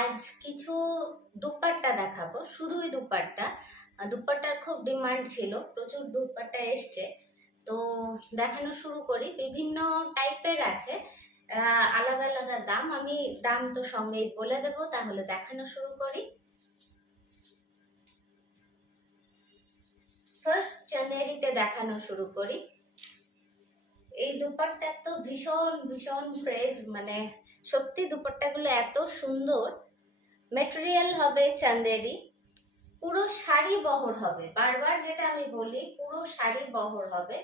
আজ কিছু দুপাট্টা দেখাবো, শুধুই দুপাট্টা। দুপাট্টার খুব ডিমান্ড ছিল, প্রচুর দুপাট্টা এসছে, তো দেখানো শুরু করি। বিভিন্ন টাইপের আছে, আলাদা আলাদা দাম। আমি দাম তো সঙ্গেই বলে দেবো, তাহলে দেখানো শুরু করি। ফার্স্ট জানুয়ারিতে দেখানো শুরু করি। এই দুপাট্টা তো ভীষণ ভীষণ ক্রেজ, মানে সত্যি দুপাট্টাগুলো এত সুন্দর। মেটেরিয়াল হবে চান্দেরি, পুরো শাড়ি বহর হবে। বারবার যেটা আমি বলি, পুরো শাড়ি বহর হবে।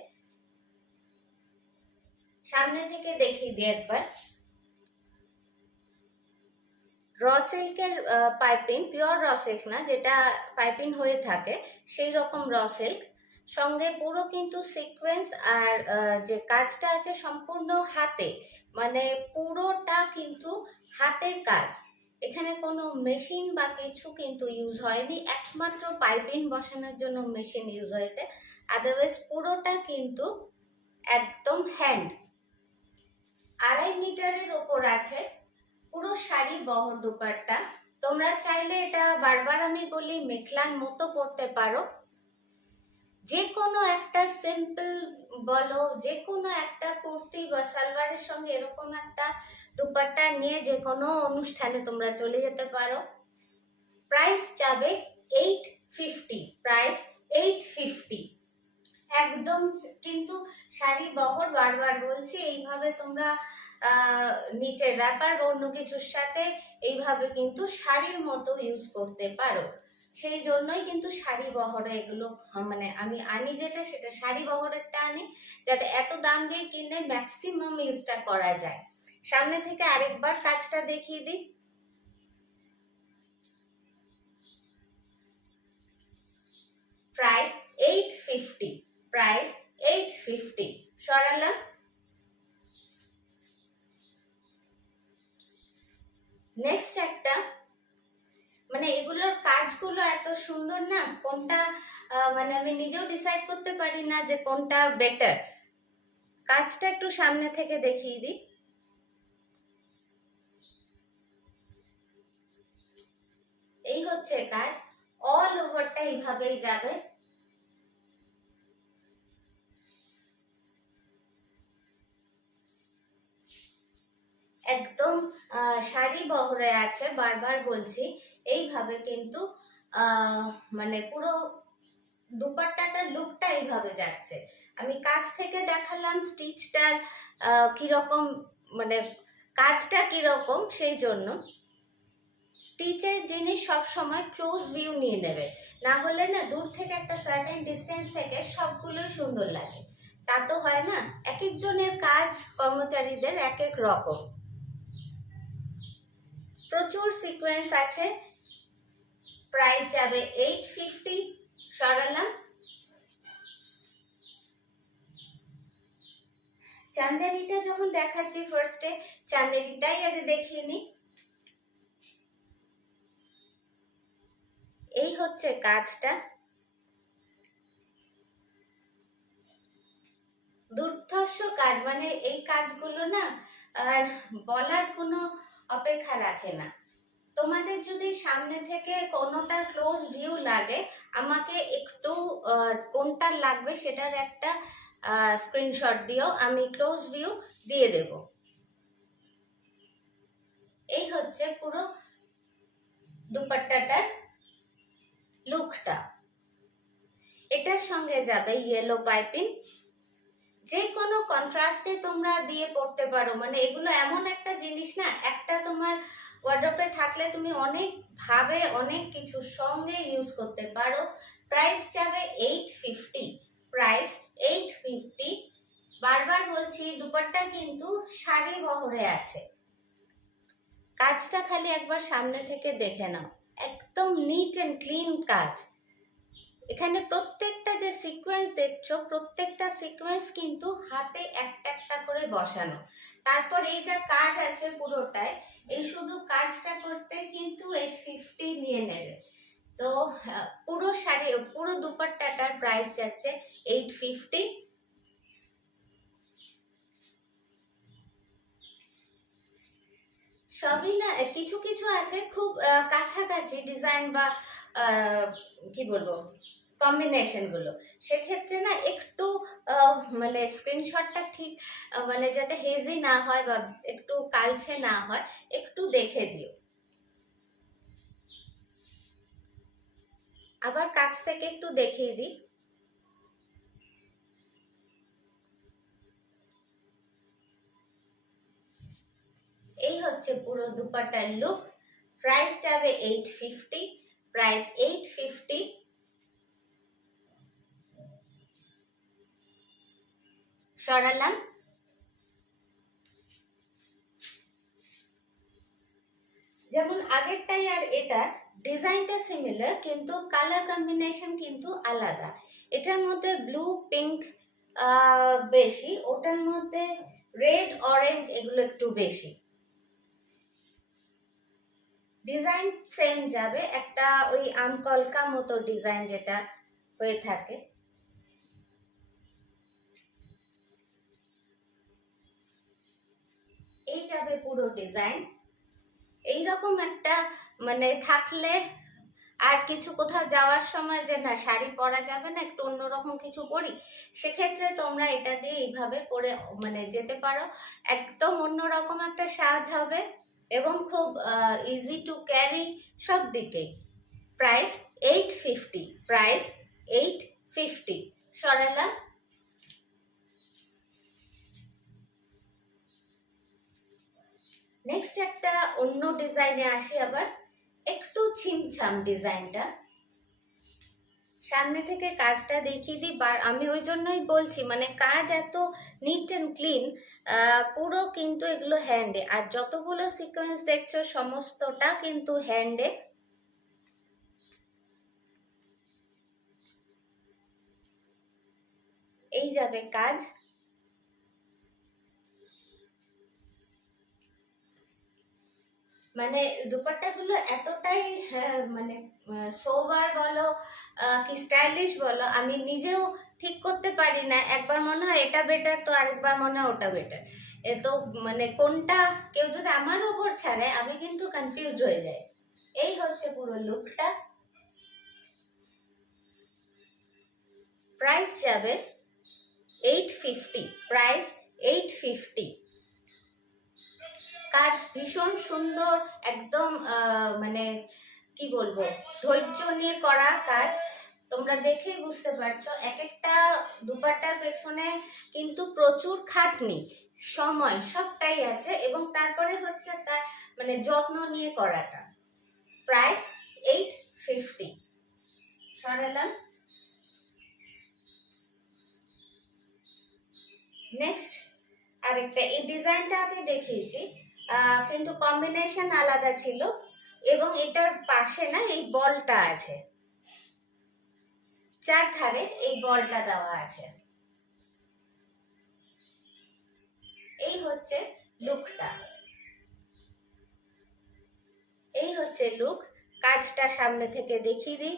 সামনে থেকে দেখিয়ে দিই একবার। র সিল্কের পাইপিং, পিওর র সিল্ক না, যেটা পাইপিং হয়ে থাকে সেই রকম র সিল্ক। সঙ্গে পুরো কিন্তু সিকোয়েন্স, আর যে কাজটা আছে সম্পূর্ণ হাতে, মানে পুরোটা কিন্তু হাতের কাজ। এখানে কোনো মেশিন বা কিছু কিন্তু ইউজ হয়নি, একমাত্র পাইপিং বসানোর জন্য মেশিন ইউজ হয়েছে, আদারওয়াইজ পুরোটা কিন্তু একদম হ্যান্ড। 2.5 মিটারের ওপর আছে, পুরো শাড়ি বহর দুপাট্টা। তোমরা চাইলে এটা, বারবার আমি বলি, মেখলার মতো পরতে পারো। যে কোনো একটা সিম্পল বলো, যে কোনো একটা কুর্তি বা সালোয়ারের সঙ্গে এরকম একটা দুপাট্টা নিয়ে যে কোনো অনুষ্ঠানে তোমরা চলে যেতে পারো। প্রাইস যাবে 850, প্রাইস 850 একদম। কিন্তু শাড়ি বহর, বারবার বলছি, এইভাবে তোমরা নিচের র্যাপার বা অন্য কিছুর সাথে এইভাবে কিন্তু শাড়ির মতো ইউজ করতে পারো। সেই জন্যই কিন্তু শাড়ি বহরে এগুলো, মানে আমি আনি যেটা, সেটা শাড়ি বহরেরটা আনি, যাতে এত দাম দিয়ে কিনে ম্যাক্সিমাম ইউজটা করা যায়। সামনে থেকে আরেকবার কাজটা দেখিয়ে দিই। Price 850, price 850 সরালাম। নেক্সট একটা, মানে এগুলোর কাজগুলো এত সুন্দর না, কোনটা মানে আমি নিজেও ডিসাইড করতে পারি না যে কোনটা বেটার। কাজটা একটু সামনে থেকে দেখিয়ে দিই। এই হচ্ছে কাজ, অল ওভারটা এইভাবেই যাবে। একদম শাড়ি বহরে আছে, বারবার বলছি। এইভাবে কিন্তু মানে পুরো দুপাট্টাটার লুকটা এইভাবে যাচ্ছে। আমি কাছ থেকে দেখালাম স্টিচটার কিরকম, মানে কাজটা কিরকম, সেই জন্য। স্টিচের জিনিস সব সময় ক্লোজ ভিউ নিয়ে নেবে, না হলে না দূর থেকে একটা সার্টেন ডিস্টেন্স থেকে সবগুলোই সুন্দর লাগে, তা তো হয় না। এক একজনের কাজ, কর্মচারীদের এক এক রকম। প্রচুর সিকোয়েন্স আছে, প্রাইস যাবে 850 সরালাম। চান্দেরিটা যখন দেখাচ্ছি, ফার্স্টে চান্দেরিটাই আগে দেখিয়ে নিই। এই হচ্ছে কাজটা, দুর্ধর্ষ কাজ, মানে এই কাজগুলো না আর বলার কোনো অপেক্ষা রাখে না। তোমাদের যদি সামনে থেকে কোনোটার ক্লোজ ভিউ লাগে, আমাকে একটু কোনটা লাগবে সেটার একটা স্ক্রিনশট দিও, আমি ক্লোজ ভিউ দিয়ে দেব। এই হচ্ছে পুরো দুপাট্টাটার লুকটা। এটার সঙ্গে যাবে ইয়েলো পাইপিং, যে কোনো কন্ট্রাস্টে তোমরা দিয়ে পড়তে পারো। মানে এগুলো এমন একটা জিনিস না, একটা তোমার ওয়ার্ড্রপে থাকলে তুমি অনেক ভাবে অনেক কিছুর সঙ্গে ইউজ করতে পারো। প্রাইস যাবে 850, প্রাইস 850। বারবার বলছি, দুপাট্টা কিন্তু শাড়ি বহরে আছে। কাজটা খালি একবার সামনে থেকে দেখে নাও, একদম নিট অ্যান্ড ক্লিন কাজ। এখানে প্রত্যেকটা যে সিকোয়েন্স দেখছো, প্রত্যেকটা সিকোয়েন্স কিন্তু হাতে একটা একটা করে বসানো। তারপর এই যা কাজ আছে পুরোটায়, এই শুধু কাজটা করতে কিন্তু 850 নিয়ে নেবে। তো পুরো শাড়ি, পুরো দুপাট্টাটার প্রাইস যাচ্ছে 850। সবই না, কিছু কিছু আছে খুব কাছাকাছি ডিজাইন বা কি বলবো কম্বিনেশন গুলো, সেক্ষেত্রে না একটু মানে স্ক্রিনশটটা ঠিক মানে যাতে হেজি না হয় বা একটু কালছে না হয়, একটু দেখে দিও। আবার কাছ থেকে একটু দেখিয়ে দিই। এই হচ্ছে পুরো দুপাট্টার লুক। প্রাইস যাবে 850, প্রাইস 850। সরালাম। যেমন আগেরটাই আর এটা ডিজাইনটা সিমিলার, কিন্তু কালার কম্বিনেশন কিন্তু আলাদা। এটার মধ্যে ব্লু পিঙ্ক বেশি, ওটার মধ্যে রেড অরেঞ্জ এগুলো একটু বেশি। ডিজাইন সেম যাবে, একটা ওই আমকলকা মতো ডিজাইন যেটা হয়ে থাকে। এই যাবে পুরো ডিজাইন। এইরকম একটা মানে থাকলে আর কিছু কোথাও যাওয়ার সময় যে না শাড়ি পরা যাবে না, একটু অন্যরকম কিছু পরি, সেক্ষেত্রে তোমরা এটা দিয়ে এইভাবে পরে মানে যেতে পারো। একদম অন্যরকম একটা সাজ হবে এবং খুব ইজি টু ক্যারি সব দিকেই। Price 850, price 850। সরালাম। নেক্সট একটা অন্য ডিজাইনে আসি। আবার একটু ছিমছাম ডিজাইনটা, সামনে থেকে কাজটা দেখিয়ে দিই। আমি ওই জন্যই বলছি মানে কাজ এত নিট অ্যান্ড ক্লিন, পুরো কিন্তু এগুলো হ্যান্ডে। আর যতগুলো সিকোয়েন্স দেখছো সমস্তটা কিন্তু হ্যান্ডে। এই যাবে কাজ। মানে দুপাট্টাগুলো এতটাই মানে সোবার বলো কি স্টাইলিশ বলো, আমি নিজেও ঠিক করতে পারি না। একবার মনে হয় এটা বেটার, তো আরেকবার মনে হয় ওটা বেটার। এ তো মানে কোনটা কেউ যদি আমার ওপর ছাড়ে আমি কিন্তু কনফিউজড হয়ে যাই। এই হচ্ছে পুরো লুকটা। প্রাইস যাবে 850, প্রাইস 850। কাজ ভীষণ সুন্দর, একদম মানে কি বলবো ধৈর্য নিয়ে করা কাজ। তোমরা দেখেই বুঝতে পারছো এক একটা দুপাট্টার পেছনে কিন্তু প্রচুর খাটনি, সময় সবটাই আছে, এবং তারপরে হচ্ছে তার মানে যত্ন নিয়ে করাটা। প্রাইস 850। সরালাম। নেক্সট আরেকটা, এই ডিজাইনটা আগে দেখিয়েছি কিন্তু কম্বিনেশন আলাদা ছিল, এবং এটার পাশে না এই বলটা আছে, চার ধারে এই বলটা দেওয়া আছে। এই হচ্ছে লুকটা, এই হচ্ছে লুক। কাজটা সামনে থেকে দেখিয়ে দিই।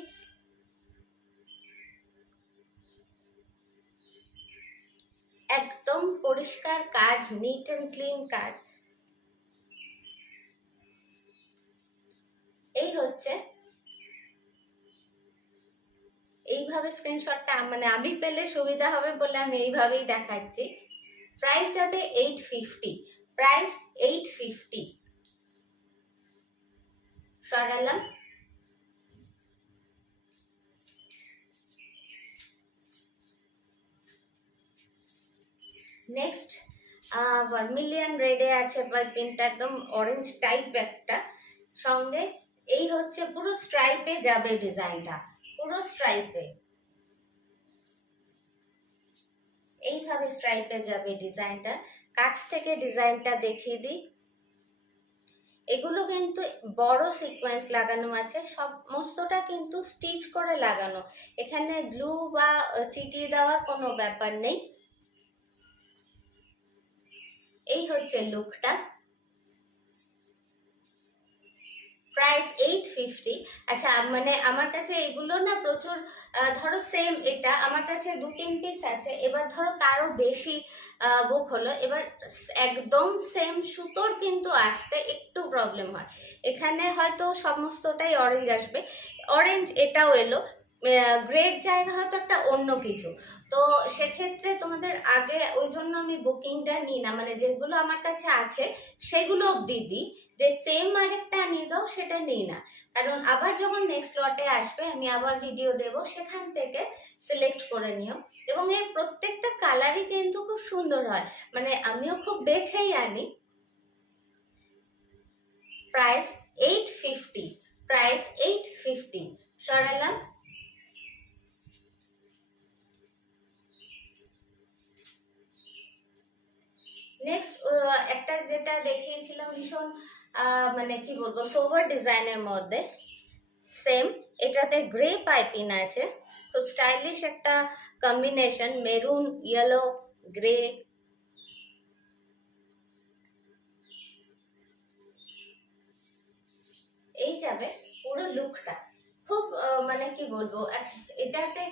একদম পরিষ্কার কাজ, নিট অ্যান্ড ক্লিন কাজ। এই হচ্ছে, এইভাবে স্ক্রিনশটটা মানে আমি পেলে সুবিধা হবে বলে আমি এইভাবেই দেখাচ্ছি। প্রাইস যাবে 850, প্রাইস 850। সরালাম। নেক্সট ভার্মিলিয়ন রেডে আছে পাইপিংটা, একদম অরেঞ্জ টাইপ একটা, সঙ্গে এই হচ্ছে পুরো স্ট্রাইপে যাবে ডিজাইনটা, পুরো স্ট্রাইপে এইভাবে স্ট্রাইপে যাবে ডিজাইনটা। কাছ থেকে ডিজাইনটা দেখিয়ে দিই। এগুলো কিন্তু বড় সিকোয়েন্স লাগানো আছে, সমস্তটা কিন্তু স্টিচ করে লাগানো, এখানে গ্লু বা চিটিয়ে দেওয়ার কোনো ব্যাপার নেই। এই হচ্ছে লুকটা। প্রাইস 850। আচ্ছা, মানে আমার কাছে এগুলো না প্রচুর, ধরো সেম এটা আমার কাছে 2-3 পিস আছে, এবার ধরো তারও বেশি বুক হলো, এবার একদম সেম সুতোর কিন্তু আসতে একটু প্রবলেম হয়। এখানে হয়তো সমস্তটাই অরেঞ্জ আসবে, অরেঞ্জ এটাও এলো, গ্রেড জায়গা হয়তো একটা অন্য কিছু। তো সেক্ষেত্রে তোমাদের আগে ওই জন্য আমি বুকিংটা নিই না, মানে যেগুলো আমার কাছে আছে সেগুলো অবধি দিই, যে সেম আরেকটা আনিয়ে দাও সেটা নিই না। কারণ আবার যখন নেক্সট লটে আসবে আমি আবার ভিডিও দেব, সেখান থেকে সিলেক্ট করে নিও। এবং এর প্রত্যেকটা কালারই কিন্তু খুব সুন্দর হয়, মানে আমিও খুব বেছেই আনি। Price 850, price 850 সরালাম। নেক্সট একটা যেটা দেখিয়েছিলাম ভীষণ মানে কি বলবো সোবার ডিজাইনের মধ্যে, সেম এটাতে গ্রে পাইপিং আছে, খুব স্টাইলিশ একটা কম্বিনেশন, মেরুন ইয়েলো গ্রে। এই যাবে পুরো লুকটা, খুব মানে কি বলবো, এটাতে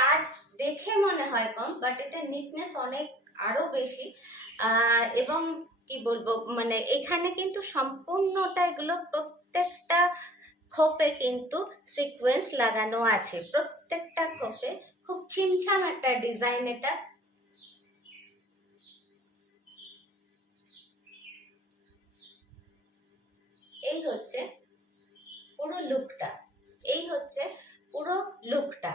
কাজ দেখে মনে হয় কম, বাট এটা নিটনেস অনেক আরো বেশি। এবং কি বলবো, মানে এখানে কিন্তু সম্পূর্ণটা এগুলো প্রত্যেকটা খোপে কিন্তু সিকোয়েন্স লাগানো আছে, প্রত্যেকটা খোপে খুব ছিমছাম একটা ডিজাইন এটা। এই হচ্ছে পুরো লুকটা, এই হচ্ছে পুরো লুকটা।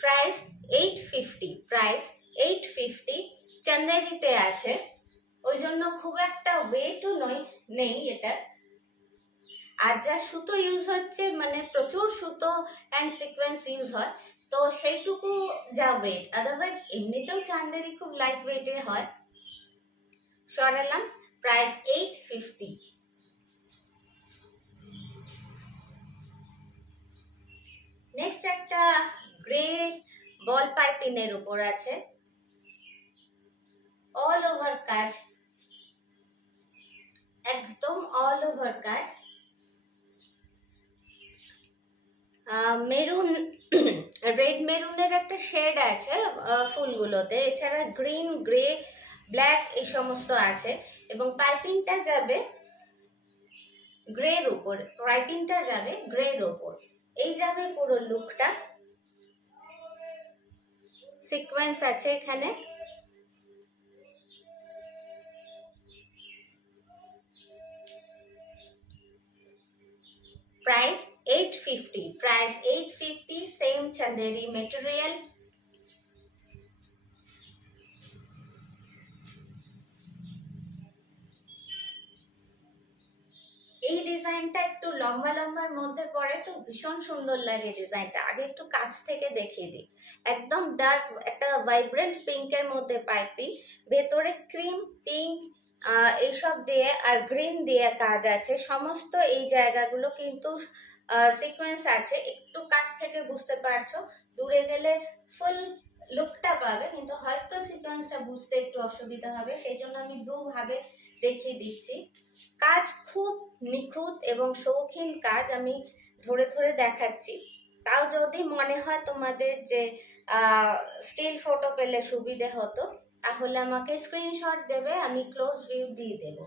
প্রাইস 850, প্রাইস 850, চান্দেরিতে আছে, ওই জন্য খুব একটা ওয়েটও নেই এটা। আর যা সুতো ইউজ হচ্ছে, মানে প্রচুর সুতো অ্যান্ড সিকোয়েন্স ইউজ হয়, তো সেইটুকু যা ওয়েট, আদারওয়াইজ এমনিতেও চান্দেরি খুব লাইট ওয়েটে হয়। সরালাম, প্রাইস 850। নেক্সট একটা গ্রে বল পাইপিনের উপর আছে, অল ওভার কাজ, একদম অল ওভার কাজ, মেরুন রেড মেরুনের একটা শেড আছে ফুলগুলোতে, এছাড়া গ্রিন গ্রে ব্ল্যাক এই সমস্ত আছে, এবং পাইপিংটা যাবে গ্রের উপর, পাইপিংটা যাবে গ্রের উপর। এই যাবে পুরো লুকটা, সিকোয়েন্স আছে এখানে। Price 850, price 850, same Chanderi material. এই ডিজাইনটা একটু লম্বা লম্বার মধ্যে পড়ে, তো ভীষণ সুন্দর লাগে ডিজাইনটা। আগে একটু কাছ থেকে দেখিয়ে দিই, একদম ডার্ক একটা ভাইব্রেন্ট পিঙ্কের মধ্যে পাইপিং, ভেতরে ক্রিম পিঙ্ক এইসব দিয়ে আর গ্রিন দিয়ে কাজ আছে, সমস্ত এই জায়গাগুলো কিন্তু সিকোয়েন্স আছে। একটু কাছ থেকে বুঝতে পারছো, দূরে গেলে ফুল লুকটা পাবে, কিন্তু হয়তো সিকোয়েন্সটা বুঝতে একটু অসুবিধা হবে, সেই জন্য আমি দুভাবে দেখিয়ে দিচ্ছি। কাজ খুব নিখুঁত এবং শৌখিন কাজ, আমি ধরে ধরে দেখাচ্ছি। তাও যদি মনে হয় তোমাদের যে স্টিল ফটো পেলে সুবিধে হতো, তাহলে আমাকে স্ক্রিনশট দেবে, আমি ক্লোজ ভিউ দিয়ে দেব।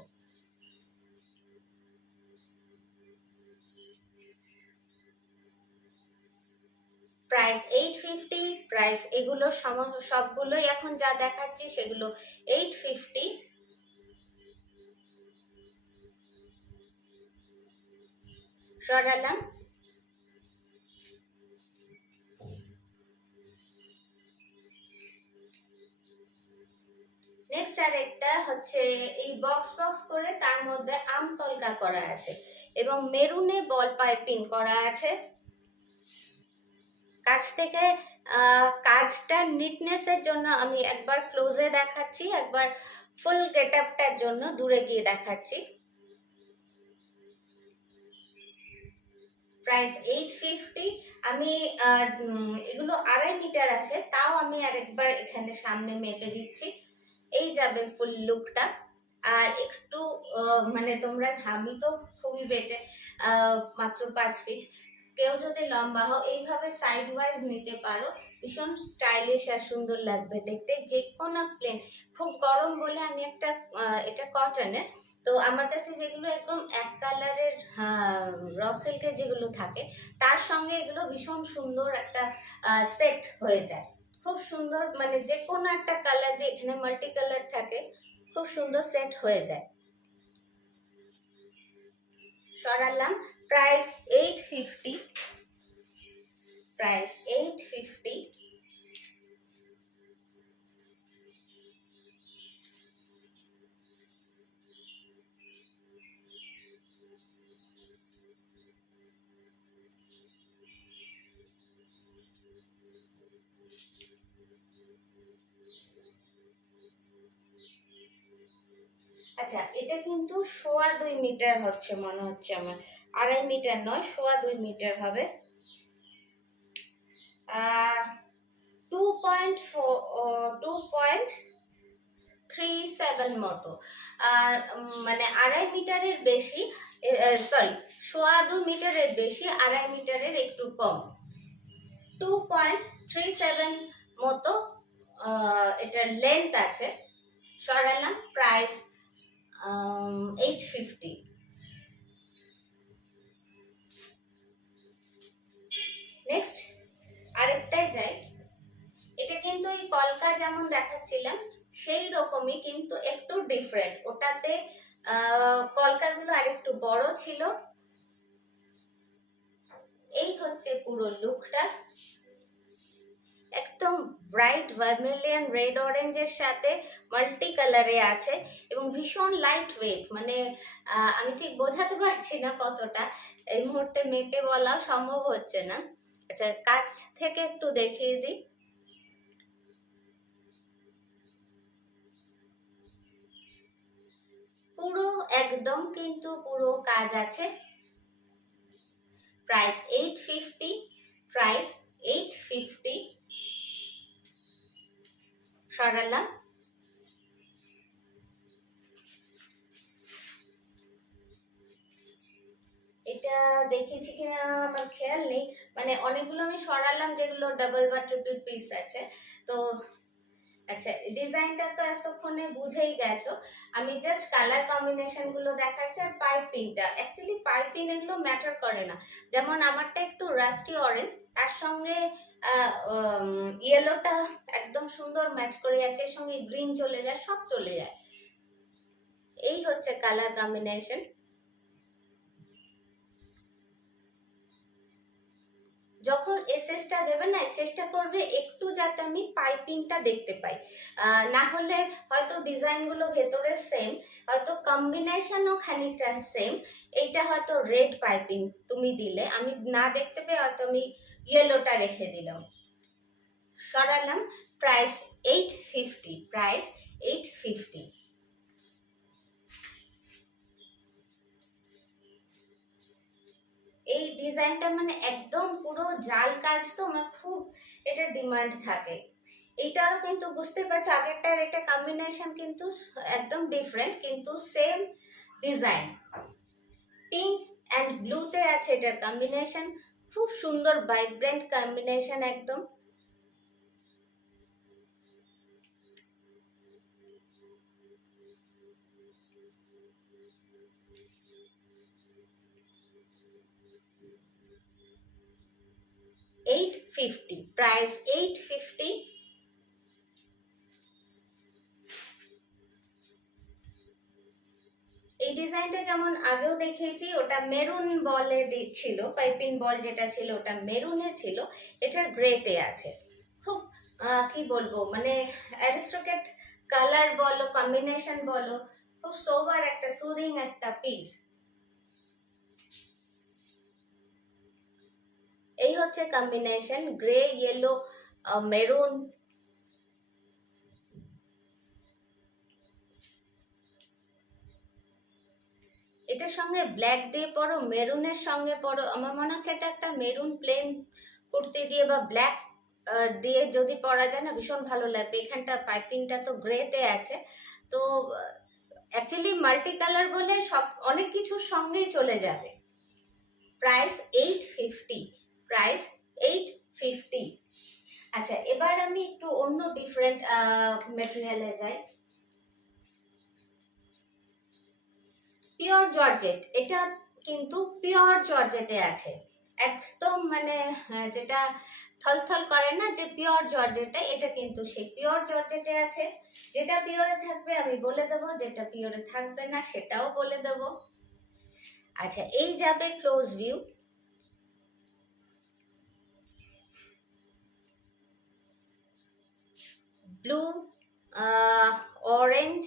প্রাইস 850, প্রাইস এগুলো সবগুলোই এখন যা দেখাচ্ছি সেগুলো 850। সরালাম। নেক্সট আরেকটা হচ্ছে এই বক্স বক্স করে তার মধ্যে আম কলকা করা আছে এবং মেরুনে বল পাইপিং করা আছে। কাছ থেকে কাজটা নিটনেসের জন্য আমি একবার ক্লোজে দেখাচ্ছি, একবার ফুল গেটআপটার জন্য দূরে গিয়ে দেখাচ্ছি। প্রাইস 850। আমি এগুলো 2.5 মিটার আছে, তাও আমি আরেকবার এখানে সামনে মেপে দিচ্ছি। এই যাবে ফুল লুকটা। আর একটু মানে তোমরা, আমি তো খুবই তুমি বেটে মাত্র 5 ফিট, কেউ যদি লম্বা হও এইভাবে সাইড ওয়াইজ নিতে পারো, ভীষণ স্টাইলিশ আর সুন্দর লাগবে দেখতে। যে কোনো প্লেন, খুব গরম বলে আমি একটা এটা কটনের, তো আমার কাছে যেগুলো একদম এক কালারের র সিল্কের যেগুলো থাকে তার সঙ্গে এগুলো ভীষণ সুন্দর একটা সেট হয়ে যায়, খুব সুন্দর, মানে যে কোনো একটা কালার দিয়ে, এখানে মাল্টি কালার থাকে, খুব সুন্দর সেট হয়ে যায়। সরালাম, প্রাইস 850, প্রাইস 850। আচ্ছা, এটা কিন্তু 2.25 মিটার হচ্ছে মনে হচ্ছে আমার, 2.5 মিটার নয়, 2.25 মিটার হবে। 2.37 মতো, আর মানে 2.5 মিটারের বেশি, সরি 2.25 মিটারের বেশি, 2.5 মিটারের একটু কম, 2.37 মতো এটার লেন্থ আছে। সরালাম, প্রাইস 850। নেক্সট আরেকটাই যাই, এটা কিন্তু এই কলকা যেমন দেখাচ্ছিলাম সেই রকমই, কিন্তু একটু ডিফারেন্ট। ওটাতে কলকাগুলো আরেকটু বড় ছিল। এই হচ্ছে পুরো লুকটা, একদম ব্রাইট ভার্মিলিয়ন রেড অরেঞ্জের সাথে মাল্টি কালারে আছে এবং ভীষণ লাইট ওয়েট, মানে আমি ঠিক বোঝাতে পারছি না কতটা, এই মুহূর্তে মেপে বলাও সম্ভব হচ্ছে না। আচ্ছা, কাছ থেকে একটু দেখিয়ে দিই। পুরো একদম কিন্তু পুরো কাজ আছে। Price 850, price 850। সরালাম, এটা দেখেছি কিনা আমার খেয়াল নেই, মানে অনেকগুলো আমি সরালাম যেগুলো ডাবল বা ট্রিপল পিস আছে। তো আচ্ছা, ডিজাইনটা তো এতক্ষণে বুঝেই গেছো, আমি জাস্ট কালার কম্বিনেশন গুলো দেখাচ্ছি। আর পাইপিংটা, অ্যাকচুয়ালি পাইপিং এগুলো ম্যাটার করে না, যেমন আমারটা একটু রাস্টি অরেঞ্জ, তার সঙ্গে ইয়েলোটা একদম সুন্দর ম্যাচ করে যাচ্ছে, এর সঙ্গে গ্রিন চলে যায়, সব চলে যায়। এই হচ্ছে কালার কম্বিনেশন। যখন এসএসটা দেবে না, চেষ্টা করবে একটু যাতে আমি পাইপিংটা দেখতে পাই, না হলে হয়তো ডিজাইনগুলো ভেতরে সেম, হয়তো কম্বিনেশনও খানিকটা সেম, এইটা হয়তো রেড পাইপিং তুমি দিলে, আমি না দেখতে পেয়ে হয়তো আমি ইয়েলোটা রেখে দিলাম। সরালাম, প্রাইস 850, প্রাইস 850। এই ডিজাইনটা মানে একদম পুরো জাল কাজ, তো আমার খুব এটা ডিমান্ড থাকে। এটারও কিন্তু বুঝতে পারছো আগেরটার একটা কম্বিনেশন কিন্তু একদম ডিফারেন্ট, কিন্তু সেম ডিজাইন, পিঙ্ক অ্যান্ড ব্লুতে আছে এটার কম্বিনেশন, খুব সুন্দর ভাইব্রেন্ট কম্বিনেশন একদম। $850, প্রাইস 850। এই ডিজাইনটা যেমন আগেও দেখিয়েছি, ওটা মেরুন বলে ছিল, পাইপিং বল যেটা ছিল ওটা মেরুনে ছিল, এটা গ্রেতে আছে। খুব কি বলবো, মানে অ্যারিস্টোক্রেট কালার বলো, কম্বিনেশন বলো, খুব সোবার একটা সুদিং একটা পিস। এই হচ্ছে কম্বিনেশন, গ্রে, ইয়েলো, মেরুন। এটার সঙ্গে ব্ল্যাক দিয়ে পরো, মেরুনের সঙ্গে পরো, আমার মনে হচ্ছে এটা একটা মেরুন প্লেন কুর্তি দিয়ে বা ব্ল্যাক দিয়ে যদি পরা যায় না, ভীষণ ভালো লাগবে। এখানটা পাইপিংটা তো গ্রেতে আছে, তো অ্যাকচুয়ালি মাল্টি কালার বলে সব অনেক কিছুর সঙ্গেই চলে যাবে। Price 850, price 850। আচ্ছা, এবার আমি একটু অন্য ডিফারেন্ট মেটেরিয়ালে যাই। পিওর জর্জেট, এটা কিন্তু পিওর জর্জেটে আছে, একদম মানে যেটা থলথল করে না যে পিওর জর্জেটে, এটা কিন্তু সেই পিওর জর্জেটে আছে। যেটা পিওরে থাকবে আমি বলে দেবো, যেটা পিওরে থাকবে না সেটাও বলে দেবো। আচ্ছা, এই যাবে close view. Blue, orange,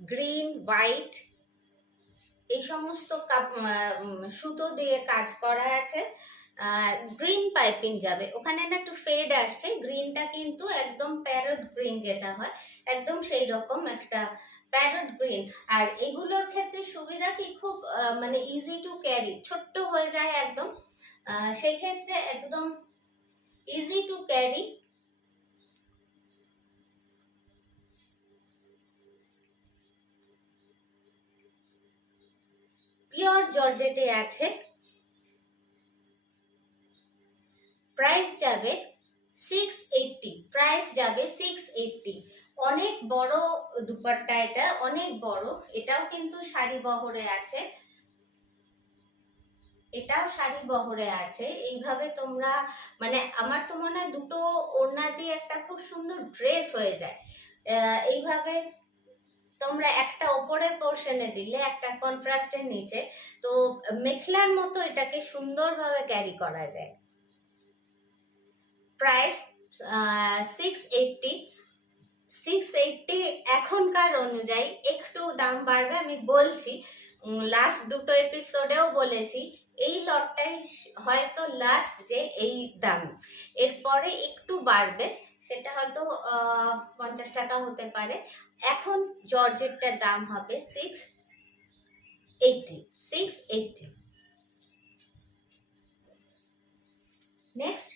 green, white এই সমস্ত সুতো দিয়ে কাজ করা আছে। আর গ্রিন পাইপিং যাবে ওখানে, না একটু ফেড আসছে, গ্রিনটা কিন্তু একদম প্যারট গ্রিন যেটা হয় একদম সেই রকম একটা প্যারট গ্রিন। আর এগুলোর ক্ষেত্রে সুবিধা কি, খুব মানে ইজি টু ক্যারি, ছোট্ট হয়ে যায় একদম, সেই ক্ষেত্রে একদম ইজি টু ক্যারি। পিওর জর্জেটে আছে, প্রাইস যাবে 680, প্রাইস যাবে 680। অনেক বড় দুপাট্টা, এটা অনেক বড়, এটাও কিন্তু শাড়ি বহরে আছে, এটাও শাড়ি বহরে আছে। এইভাবে তোমরা মানে আমার তো মনে হয় দুটো ওড়না দিয়ে একটা খুব সুন্দর ড্রেস হয়ে যায়। এইভাবে তোমরা একটা ওপরের পোর্শনে দিলে, একটা কন্ট্রাস্টের নিচে, তো মেখলার মতো এটাকে সুন্দরভাবে ক্যারি করা যায়। প্রাইস 680, 680। এখনকার অনুযায়ী একটু দাম বাড়বে, আমি বলছি, লাস্ট দুটো এপিসোডেও বলেছি এই লটটাই হয়তো লাস্ট যে এই দাম, এরপরে একটু বাড়বে, সেটা হয়তো 50 টাকা হতে পারে। এখন জর্জেটটার দাম হবে 680, 680। নেক্সট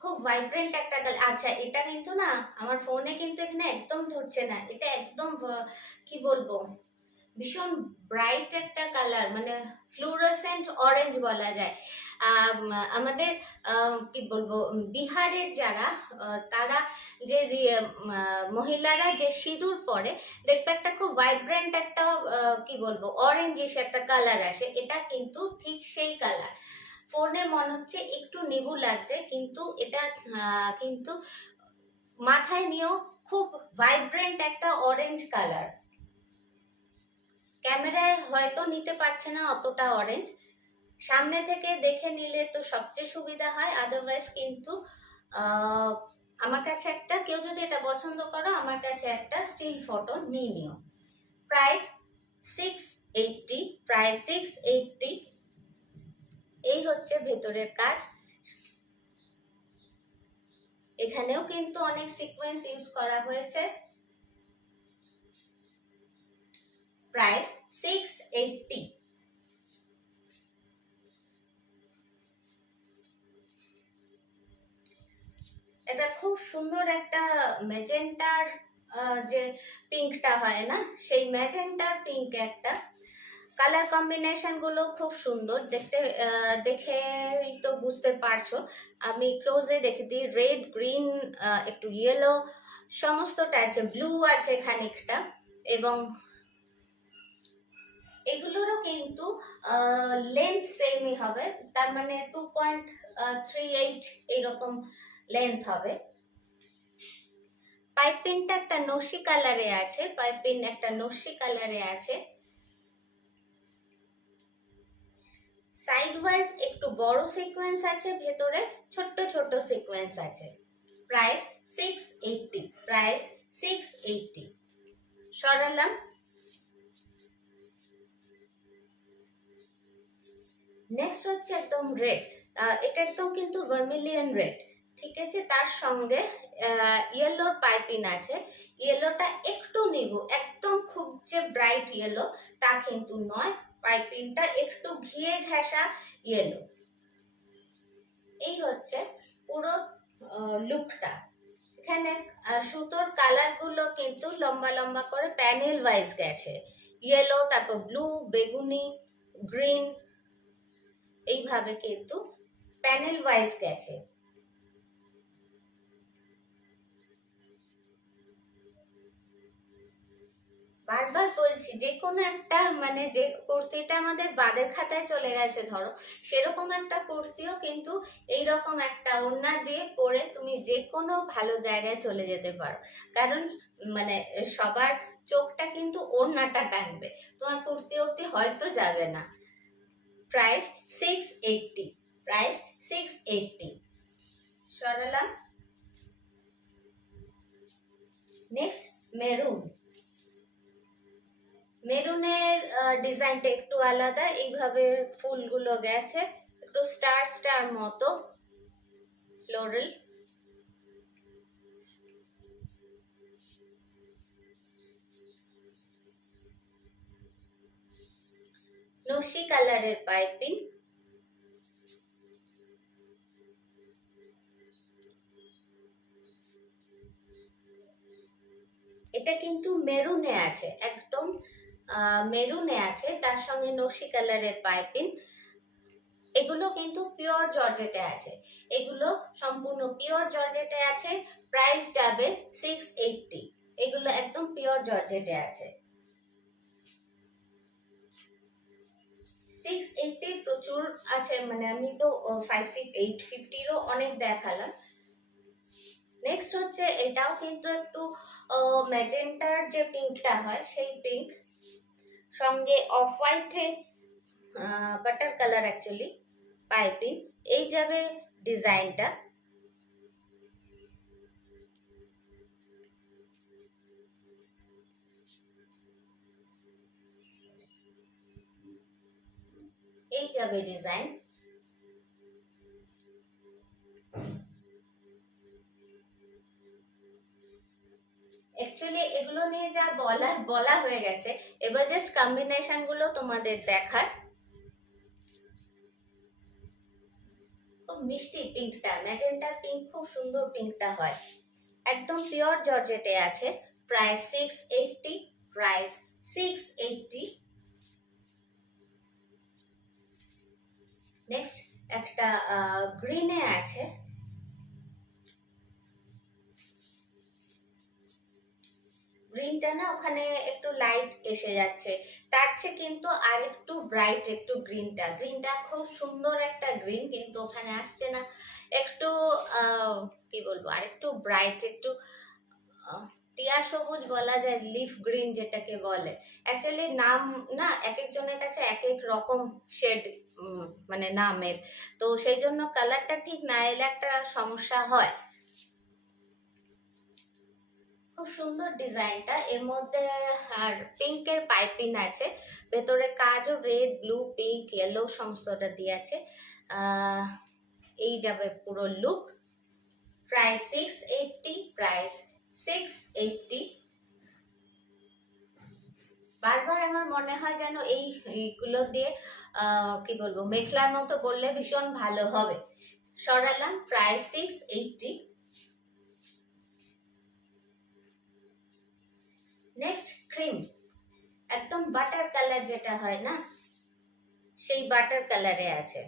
খুব ভাইব্রেন্ট একটা কালার। আচ্ছা, এটা কিন্তু না আমার ফোনে কিন্তু এখানে একদম ধরছে না, এটা একদম কি বলবো ভীষণ ব্রাইট একটা কালার, মানে ফ্লুরোসেন্ট অরেঞ্জ বলা যায়। আমাদের কি বলবো বিহারের যারা তারা যে মহিলারা যে সিঁদুর পরে দেখবে একটা খুব ভাইব্রেন্ট একটা কি বলবো অরেঞ্জিশ একটা কালার আসে, এটা কিন্তু ঠিক সেই কালার। ফোনে মনে হচ্ছে একটু নিবু লাগছে, কিন্তু এটা কিন্তু মাথায় নিয়েও খুব ভাইব্রেন্ট একটা অরেঞ্জ কালার। ক্যামেরায় হয়তো নিতে পারছে না অতটা অরেঞ্জ, সামনে থেকে দেখে নিলে তো সবচেয়ে সুবিধা হয়, আদারওয়াইজ কিন্তু আমার কাছে একটা, কেউ যদি এটা পছন্দ করো আমার কাছে একটা স্টিল ফটো নিয়ে নিও। Price 680, price 680। এই হচ্ছে ভেতরের কাজ, এখানেও কিন্তু অনেক সিকোয়েন্স ইউজ করা হয়েছে। প্রাইস 680। এটা খুব সুন্দর একটা ম্যাজেন্টার যে পিঙ্কটা হয় না, সেই ম্যাজেন্টার পিঙ্ক একটা কালার কম্বিনেশন গুলো খুব সুন্দর দেখতে, দেখে তো বুঝতে পারছো। আমি ক্লোজে দেখে দিই, রেড, গ্রিন, একটু ইয়েলো, সমস্তটা আছে, ব্লু আছে খানিকটা, এবং এগুলোরও কিন্তু লেন্থ সেমই হবে, তার মানে 2.38 এইরকম লেন্থ হবে। পাইপিংটা একটা নস্যি কালারে আছে, পাইপিং একটা নস্যি কালারে আছে। সাইড ওয়াইজ একটু বড় সিকোয়েন্স আছে, ভেতরে ছোট্ট ছোট্ট সিকোয়েন্স আছে। Price 680, price 680। সরালাম। নেক্সট হচ্ছে একদম রেড, এটা একদম কিন্তু ভার্মিলিয়ন রেড, ঠিক আছে, তার সঙ্গে ইয়েলোর পাইপিং আছে। ইয়েলোটা একটু নিব, একদম খুব যে ব্রাইট ইয়েলো তা কিন্তু নয়, পাইপিংটা একটু ঘিয়ে ঘেঁষা ইয়েলো। এই হচ্ছে পুরো লুকটা, এখানে সুতোর কালার গুলো কিন্তু লম্বা লম্বা করে প্যানেল ওয়াইজ গেছে, ইয়েলো, তারপর ব্লু, বেগুনি, গ্রিন, এইভাবে কিন্তু প্যানেল ওয়াইজ গেছে। বারবার বলছি, যে কোনো একটা মানে যে কুর্তিটা আমাদের বাদের খাতায় চলে গেছে ধরো, সেরকম একটা কুর্তিও কিন্তু এইরকম একটা ওড়না দিয়ে পরে তুমি যে কোনো ভালো জায়গায় চলে যেতে পারো। কারণ মানে সবার চোখটা কিন্তু ওড়নাটা টানবে, তোমার কুর্তি অব্দি হয়তো যাবে না। Price 680, price 680। সরালাম। Next maroon. মেরুনের ডিজাইনটা একটু আলাদা, এইভাবে ফুলগুলো গেছে একটু স্টার স্টার মতো, ফ্লোরাল। নকশি কালারের পাইপিং, এটা কিন্তু মেরুনে আছে, একদম মেরুনে আছে, তার সঙ্গে নকশি কালারের পাইপিং। এগুলো কিন্তু পিওর জর্জেটে আছে, এগুলো সম্পূর্ণ পিওর জর্জেটে আছে। প্রাইস যাবে 680, এগুলো একদম পিওর জর্জেটে আছে। 680 প্রচুর আছে, মানে আমি তো 850-ও অনেক দেখালাম। নেক্সট হচ্ছে এটাও কিন্তু একটু ম্যাজেন্টার যে পিঙ্কটা হয় সেই পিঙ্ক, সঙ্গে অফ হোয়াইটে বাটার কালার অ্যাকচুয়ালি পাইপিং, এই যাবে ডিজাইনটা। এই যাবে ডিজাইন। অ্যাকচুয়ালি এগুলো নিয়ে যা বলা হয়ে গেছে, এবার জাস্ট কম্বিনেশন গুলো তোমাদের দেখার। খুব মিষ্টি পিঙ্কটা, ম্যাজেন্টার পিঙ্ক, খুব সুন্দর পিঙ্কটা হয়, একদম পিওর জর্জেটে আছে। Price 680, price 680। নেক্সট একটা গ্রিনে আছে, গ্রিনটা না ওখানে একটু লাইট এসে যাচ্ছে, তার চেয়ে কিন্তু আর একটু ব্রাইট একটু গ্রিনটা খুব সুন্দর একটা গ্রিন, কিন্তু ওখানে আসছে না। একটু কি বলবো, আর একটু ব্রাইট, একটু টিয়া সবুজ বলা যায়, লিফ গ্রিন যেটাকে বলে। অ্যাকচুয়ালি নাম না এক একজনের কাছে এক এক রকম শেড মানে নামের, তো সেই জন্য কালারটা ঠিক না এলে একটা সমস্যা হয়। খুব সুন্দর ডিজাইনটা, এর মধ্যে আর পিঙ্কের পাইপিং আছে, ভেতরে কাজও রেড, ব্লু, পিঙ্ক, ইয়েলো সমস্তটা দিয়ে আছে। এই যাবে পুরো লুক। Price 680, price 680। বারবার আমার মনে হয় যেন এইগুলো দিয়ে কি বলবো, মেখলার মতো করলে ভীষণ ভালো হবে। সরালাম। প্রাইস 680। নেক্সট ক্রিম, একদম বাটার কালার যেটা হয় না, সেই বাটার কালারে আছে,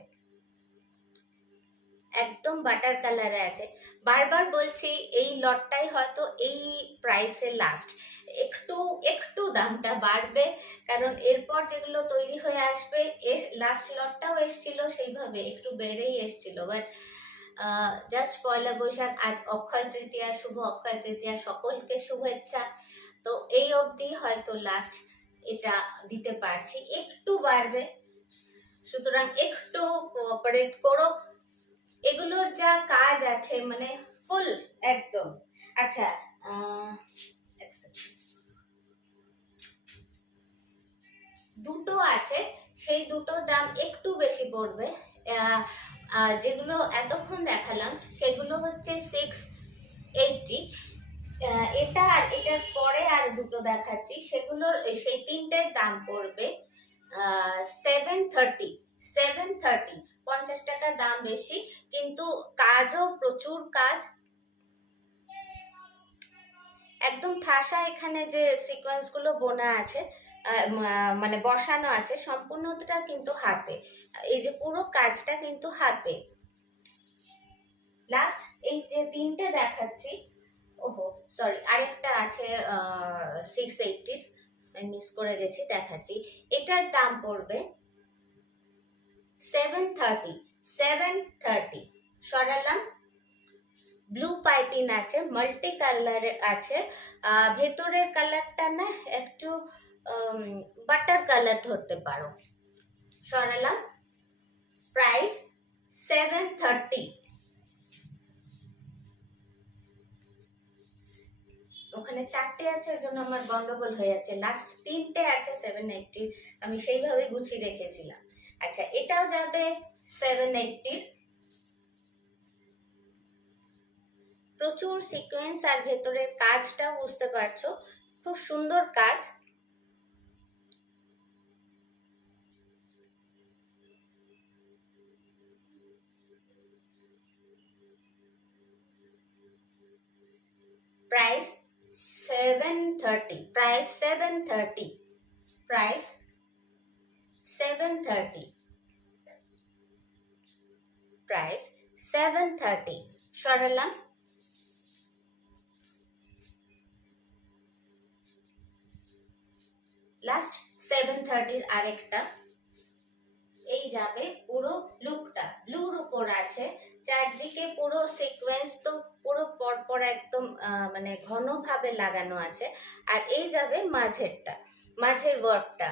একদম বাটার কালারে আছে। বারবার বলছি এই লটটাই হয়তো এই প্রাইসে লাস্ট, একটু একটু দামটা বাড়বে, কারণ এরপর যেগুলো তৈরি হয়ে আসবে, লাস্ট লটটাও এসছিল সেইভাবে একটু বেড়েই এসছিল, বাট জাস্ট পয়লা বৈশাখ, আজ অক্ষয় তৃতীয়া, শুভ অক্ষয় তৃতীয়া, সকলকে শুভেচ্ছা। তো এই অবধি হয়তো লাস্ট এটা দিতে পারছি, একটু বাড়বে, সুতরাং একটু কোঅপারেট করো। এগুলোর যা কাজ আছে মানে ফুল একদম। আচ্ছা, দুটো আছে, সেই দুটোর দাম একটু বেশি পড়বে। যেগুলো এতক্ষণ দেখালাম সেগুলো হচ্ছে 680, এটা আর এটার পরে আর দুটো দেখাচ্ছি, সেগুলোর সেই তিনটের দাম পড়বে 730, 730, 50 টাকা দাম বেশি, কিন্তু কাজও প্রচুর কাজ। একদম ঠাসা এখানে যে সিকোয়েন্সগুলো বোনা আছে, মানে বসানো আছে, সম্পূর্ণটা কিন্তু হাতে। এই যে পুরো কাজটা কিন্তু হাতে। লাস্ট এই যে তিনটে দেখাচ্ছি, ওহো সরি, আরেকটা আছে 680-র, মিস করে গেছি, দেখাচ্ছি। এটার দাম পড়বে 730। 730 সরালাম। ব্লু পাইপিং আছে, মাল্টি কালার আছে, ভেতরের কালারটা না একটু বাটার কালার ধরতে পারো। সরালাম। প্রাইস 730। ওখানে চারটে আছে, ওই জন্য আমার গন্ডগোল হয়ে যাচ্ছে। লাস্ট তিনটে আছে 780, আমি সেইভাবে গুছিয়ে রেখেছিলাম। আচ্ছা, এটাও যাবে 780-র। প্রচুর সিকোয়েন্স আর ভেতরের কাজটাও বুঝতে পারছো, খুব সুন্দর কাজ। প্রাইস 730। প্রাইস 730। প্রাইস 730। প্রাইস 730 সরালাম। লাস্ট 730-র আরেকটা, এই যাবে পুরো লুকটা ব্লুর উপর আছে, চারদিকে পুরো সিকোয়েন্স তো পুরো পরপর একদম মানে ঘনভাবে লাগানো আছে। আর এই যাবে মাঝেরটা, মাঝের ওয়ার্কটা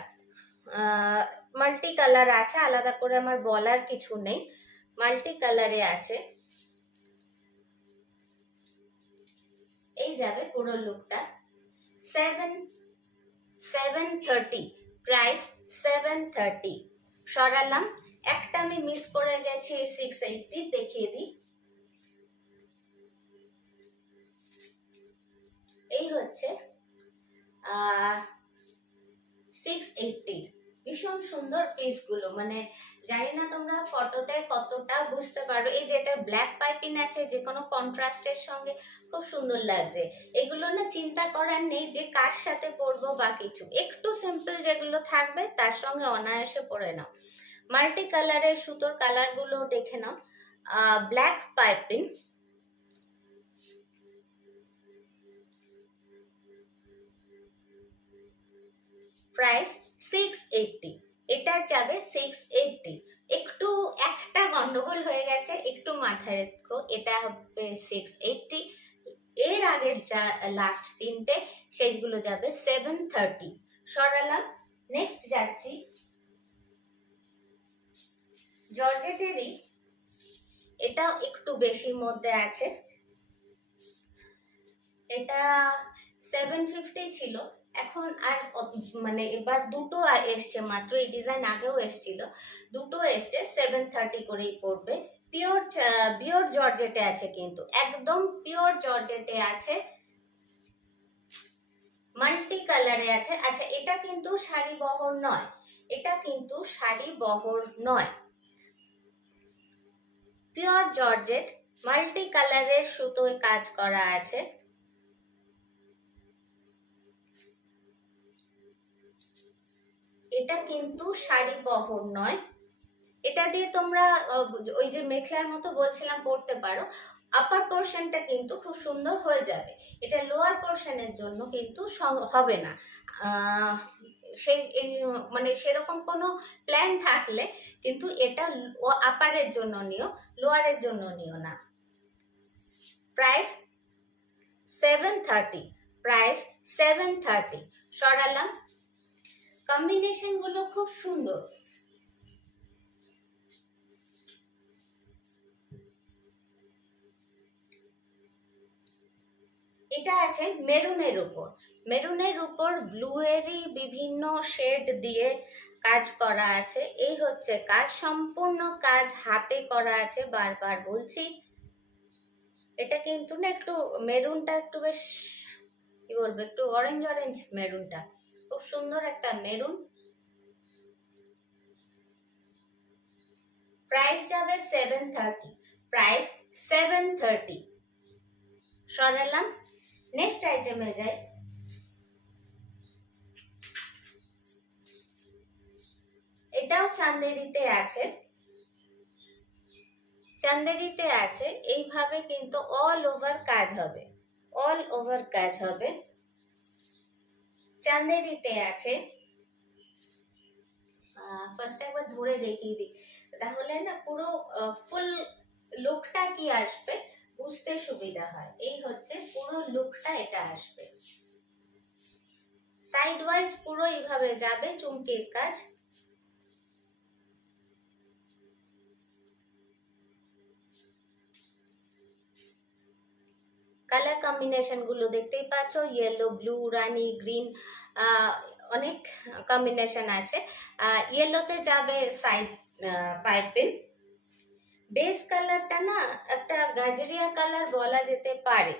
মাল্টি কালার আছে, আলাদা করে আমার বলার কিছু নেই, মাল্টি কালারে আছে। এই যাবে পুরো লুকটা। 730। প্রাইস 730 সরালাম। একটা আমি মিস করে গেছি, 680 দেখিয়ে দিই। এই হচ্ছে 680। ভীষণ সুন্দর পিসগুলো, মানে জানি না তোমরা ফটোতে কতটা বুঝতে পারো। এই যে এটা ব্ল্যাক পাইপিং আছে, যে কোনো কন্ট্রাস্টের সঙ্গে খুব সুন্দর লাগছে। এগুলো না চিন্তা করার নেই যে কার সাথে পরবো বা কিছু, একটু সিম্পল যেগুলো থাকবে তার সঙ্গে অনায়াসে পরে নাও। মাল্টি কালারের সুতোর কালারগুলো দেখে নাও। Black piping. প্রাইস 680। এটার যাবে 680। একটু একটা গন্ডগোল হয়ে গেছে, একটু মাথায় রেখো, এটা হবে 680। এর আগের যা লাস্ট তিনটে সেইগুলো যাবে 730 সরালাম। নেক্সট যাচ্ছি জর্জেটেরই, এটাও একটু বেশির মধ্যে আছে। এটা 750 ছিল, এখন আর মানে এবার দুটো এসছে মাত্র, এই ডিজাইন আগেও এসছিল, দুটো এসছে। 730 করেই পড়বে। পিওর জর্জেটে আছে, কিন্তু একদম পিওর জর্জেটে আছে, মাল্টি কালারে আছে। আচ্ছা, এটা কিন্তু শাড়ি বহর নয়, এটা কিন্তু শাড়ি বহর নয়, পিওর জর্জেট, মাল্টি কালারের সুতোয় কাজ করা আছে। এটা কিন্তু শাড়ি বহর নয়। এটা দিয়ে তোমরা ওই যে মেখলার মতো বলছিলাম পরতে পারো। আপার পোর্শনটা কিন্তু খুব সুন্দর হয়ে যাবে, এটা লোয়ার পোর্শনের জন্য কিন্তু হবে না। সেই মানে সেরকম কোনো প্ল্যান থাকলে কিন্তু এটা আপারের জন্য নিও, লোয়ারের জন্য নিও না। প্রাইস 730। প্রাইস 730 সরালাম। কম্বিনেশন গুলো খুব সুন্দর। এটা আছে মেরুনের উপর, মেরুনের উপর ব্লু এরই বিভিন্ন শেড দিয়ে কাজ করা আছে। এই হচ্ছে কাজ, সম্পূর্ণ কাজ হাতে করা আছে, বারবার বলছি। এটা কিন্তু না একটু মেরুনটা একটু বেশ কি বলবো, একটু অরেঞ্জ অরেঞ্জ মেরুনটা, খুব সুন্দর একটা মেরুন। প্রাইস যাবে 730। প্রাইস 730 সরালাম। নেক্সট আইটেমে যাই। এটাও চান্দেরিতে আছে, চান্দেরিতে আছে। এইভাবে কিন্তু অল ওভার কাজ হবে, অল ওভার কাজ হবে, চান্দেরিতে আছে। ফার্স্ট একবার ধরে দেখিয়ে দিই, তাহলে না পুরো ফুল লুকটা কি আসবে বুঝতে সুবিধা হয়। এই হচ্ছে পুরো লুকটা, এটা আসবে সাইড ওয়াইজ পুরো এইভাবে যাবে চুমকির কাজ। কালার কম্বিনেশন গুলো দেখতেই পাচ্ছ, ইয়েলো, ব্লু, রানি, গ্রিন, অনেক কম্বিনেশন আছে। ইয়েলোতে যাবে সাইড পাইপিং। বেস কালারটা না একটা গাজরিয়া কালার বলা যেতে পারে,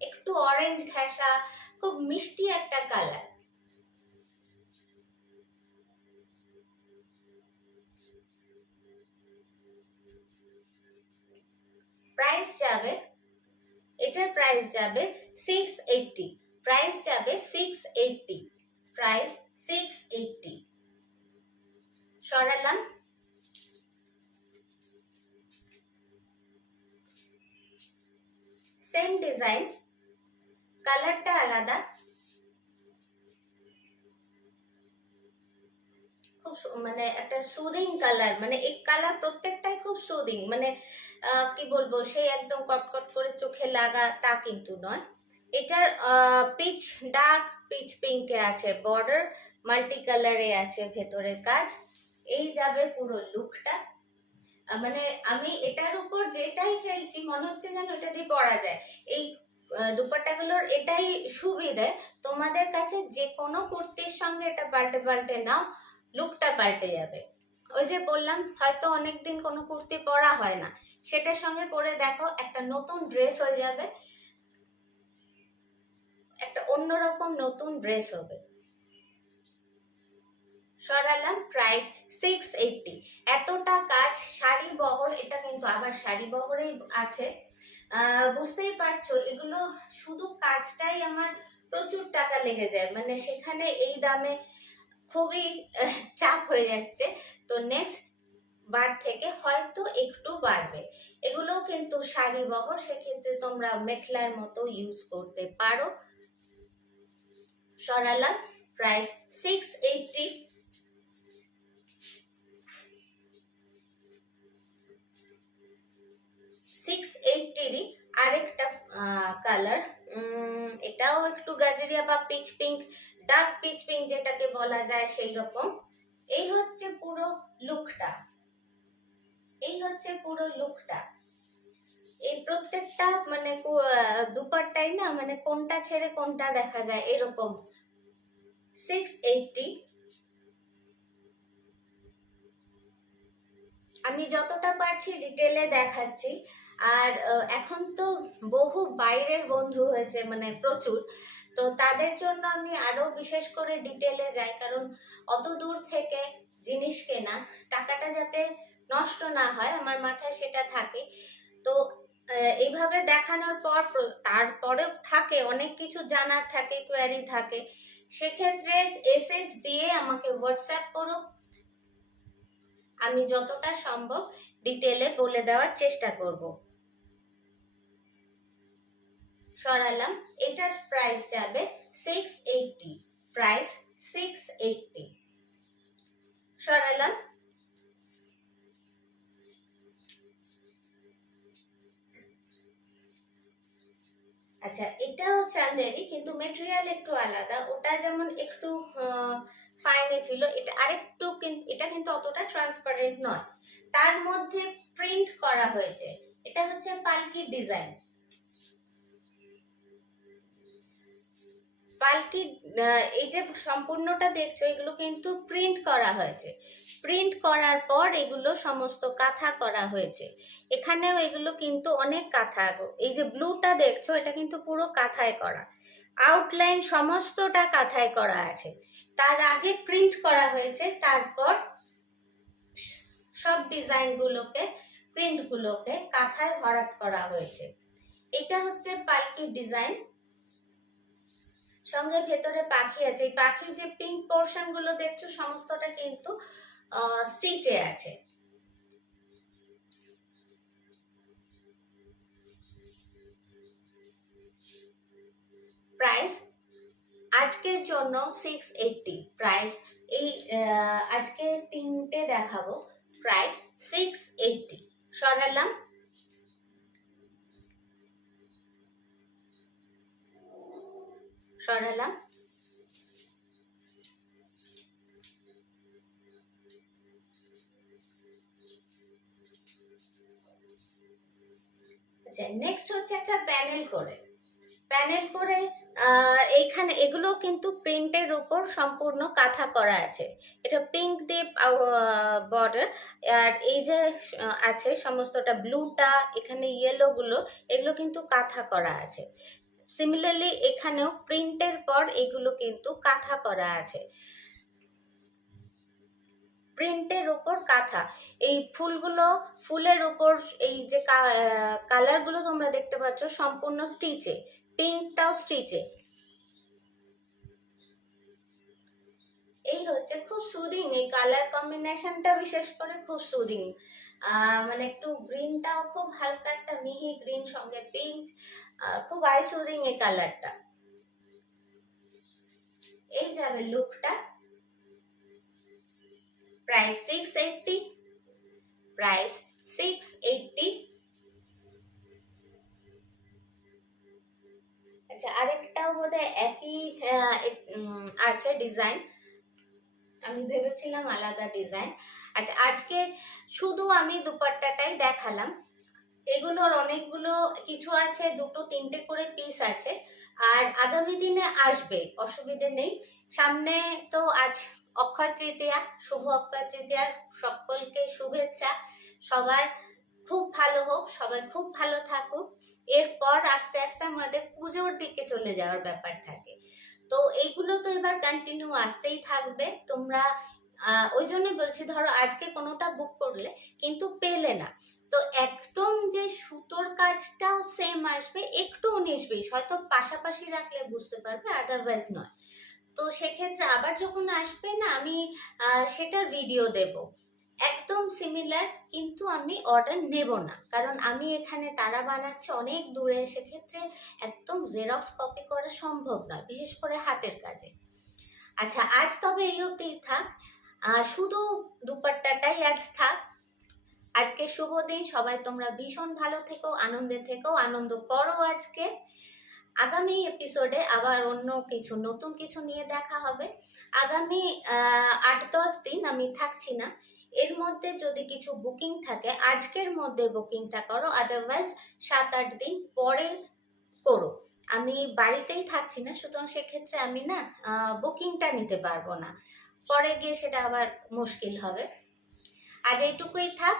একটু অরেঞ্জ ঘেঁষা, খুব মিষ্টি একটা কালার। প্রাইস যাবে, এটার প্রাইস যাবে 680, প্রাইস যাবে 680, প্রাইস 680। সরালাম। সেম ডিজাইন, কালারটা আলাদা, খুব মানে একটা সুদিং কালার, মানে এই কালার প্রত্যেকটাই খুব সুদিং, মানে কি বলবো, সেই একদম কটকট করে চোখে লাগা তা কিন্তু নয়। এটার পিচ, ডার্ক পিচ পিঙ্কে আছে বর্ডার, মাল্টি কালারে আছে ভেতরের কাজ। এই যাবে পুরো লুকটা। মানে আমি এটার উপর যেটাই ফেলছি মনে হচ্ছে যেন এটা দিয়ে পরা যায়। এই দুপাট্টাগুলোর এটাই সুবিধে, তোমাদের কাছে যে কোনো কুর্তির সঙ্গে এটা পাল্টে পাল্টে নাও, লুকটা পাল্টে যাবে। ওই যে বললাম, হয়তো অনেকদিন কোনো কুর্তি পরা হয় না, সেটার সঙ্গে পরে দেখো একটা নতুন ড্রেস হয়ে যাবে, একটা অন্যরকম নতুন ড্রেস হবে। সরালাম। প্রাইস 680। এতটা কাজ, শাড়ি বহর, এটা কিন্তু আবার শাড়ি বহরেই আছে। বুঝতেই পারছো এগুলো শুধু কাজটাই আমার প্রচুর টাকা লেগে যায়, মানে সেখানে এই দামে খুবই চাপ হয়ে যাচ্ছে। তো নেক্সট বার থেকে হয়তো একটু বাড়বে। এগুলো কিন্তু শাড়ি বহর, সেক্ষেত্রে তোমরা মেখলার মতো ইউজ করতে পারো। সরালাম। প্রাইস 680। আরেকটা কালার, এটাও একটু গাজরিয়া বা pitch pink, dark pitch pink যেটাকে বলা যায় সেই রকম। এই হচ্ছে পুরো লুকটা, এই হচ্ছে পুরো লুকটা। এই প্রত্যেকটা মানে দুপাট্টাই না, মানে কোনটা ছেড়ে কোনটা দেখা যায় এরকম। 680। আমি যতটা পারছি ডিটেলে দেখাচ্ছি। আর এখন তো বহু বাইরের বন্ধু হয়েছে, মানে প্রচুর, তো তাদের জন্য আমি আরো বিশেষ করে ডিটেলে যাই, কারণ অত দূর থেকে জিনিস কেনা, টাকাটা যাতে নষ্ট না হয় আমার মাথায় সেটা থাকে। তো এইভাবে দেখানোর পর তারপরেও থাকে অনেক কিছু জানার থাকে, কোয়ারি থাকে, সেক্ষেত্রে এসএস দিয়ে আমাকে হোয়াটসঅ্যাপ করো, আমি যতটা সম্ভব ডিটেলে বলে দেওয়ার চেষ্টা করব। সরালাম। এটার প্রাইস যাবে 680, প্রাইস 680। সরালাম। আচ্ছা, এটাও চান্দেরি, কিন্তু মেটেরিয়াল একটু আলাদা। ওটা যেমন একটু ফাইনে ছিল, এটা আরেকটু, কিন্তু এটা কিন্তু অতটা ট্রান্সপারেন্ট নয়, তার মধ্যে প্রিন্ট করা হয়েছে। এটা হচ্ছে পালকি ডিজাইন। পালকি, এই যে সম্পূর্ণটা দেখছো এগুলো কিন্তু প্রিন্ট করা হয়েছে, প্রিন্ট করার পর এগুলো সমস্ত কাঁথা করা হয়েছে। এখানেও এগুলো কিন্তু অনেক কাঁথা, এই যে ব্লুটা দেখছো এটা কিন্তু পুরো কাঁথায় করা, আউটলাইন সমস্তটা কাঁথায় করা আছে। তার আগে প্রিন্ট করা হয়েছে, তারপর সব ডিজাইন গুলোকে, প্রিন্ট গুলোকে কাঁথায় ভরাট করা হয়েছে। এটা হচ্ছে পালকি ডিজাইন, সঙ্গে ভেতরে পাখি আছে। এই পাখির যে পিঙ্ক পোর্শন গুলো দেখছো সমস্তটা কিন্তু স্টিচে আছে। প্রাইস আজকের জন্য 680 প্রাইস। এই আজকে তিনটে দেখাবো, প্রাইস 680। সরালাম, সরালাম। আচ্ছা, নেক্সট হচ্ছে একটা প্যানেল করে, প্যানেল করে এইখানে এগুলো কিন্তু প্রিন্টের উপর সম্পূর্ণ কাঁথা করা আছে। এটা পিঙ্ক ডিপ বর্ডার, আর এই যে আছে সমস্তটা ব্লুটা, এখানে ইয়েলো গুলো, এগুলো কিন্তু কাঁথা করা আছে। সিমিলারলি এখানেও প্রিন্টের পর এগুলো কিন্তু কাঁথা করা আছে, প্রিন্টের উপর কাঁথা। এই ফুলগুলো, ফুলের উপর এই যে কালার গুলো তোমরা দেখতে পাচ্ছ সম্পূর্ণ স্টিচে, পিঙ্কটাও স্টিচে। এই হচ্ছে খুব সুদিং, এই কালার কম্বিনেশনটা বিশেষ করে খুব সুদিং। মানে একটু গ্রিনটাও খুব হালকা একটা মিহি গ্রিন সঙ্গে পিঙ্ক, খুব আই সুদিং এই কালারটা। এই যাবে লুকটা। Price 680, price 680। আচ্ছা, আরেকটাও বোধহয় একই আছে ডিজাইন, আমি ভেবেছিলাম আলাদা ডিজাইন। আচ্ছা, আজকে শুধু আমি দুপাট্টাটাই দেখালাম। এগুলোর অনেকগুলো কিছু আছে, দুটো তিনটে করে পিস আছে, আর আগামী দিনে আসবে, অসুবিধে নেই। সামনে তো আজ অক্ষয় তৃতীয়া, শুভ অক্ষয় তৃতীয়ার সকলকে শুভেচ্ছা। সবার খুব ভালো হোক, সবাই খুব ভালো থাকুক। এরপর আস্তে আস্তে আমাদের পুজোর দিকে চলে যাওয়ার ব্যাপার থাকে, তো এইগুলো তো এবার কন্টিনিউ আসতেই থাকবে। তোমরা ওই জন্য বলছি, ধরো আজকে কোনোটা বুক করলে কিন্তু পেলে না, তো একদম যে সুতোর কাজটাও সেম আসবে, একটু 19-20 হয়তো পাশাপাশি রাখলে বুঝতে পারবে, আদারওয়াইজ নয়। তো সেক্ষেত্রে আবার যখন আসবে না, আমি সেটার ভিডিও দেব একদম সিমিলার, কিন্তু আমি অর্ডার নেব না, কারণ আমি এখানে তারা বানাচ্ছি অনেক দূরে, সেক্ষেত্রে একদম জেরক্স কপি করা সম্ভব নয়, বিশেষ করে হাতের কাজে। আচ্ছা, আজ তবে এই অবধি থাক, শুধু দুপাট্টাটাই আজ থাক। আজকে শুভ দিন, সবাই তোমরা ভীষণ ভালো থেকো, আনন্দে থেকো, আনন্দ করো আজকে। আগামী এপিসোডে আবার অন্য কিছু নতুন কিছু নিয়ে দেখা হবে। আগামী 8-10 দিন আমি থাকছি না, এর মধ্যে যদি কিছু বুকিং থাকে আজকের মধ্যে বুকিংটা করো, আদারওয়াইজ 7-8 দিন পরে করো। আমি বাড়িতেই থাকছি না, সুতরাং সেক্ষেত্রে আমি না বুকিংটা নিতে পারবো না, পরে গিয়ে সেটা আবার মুশকিল হবে। আজ এইটুকুই থাক।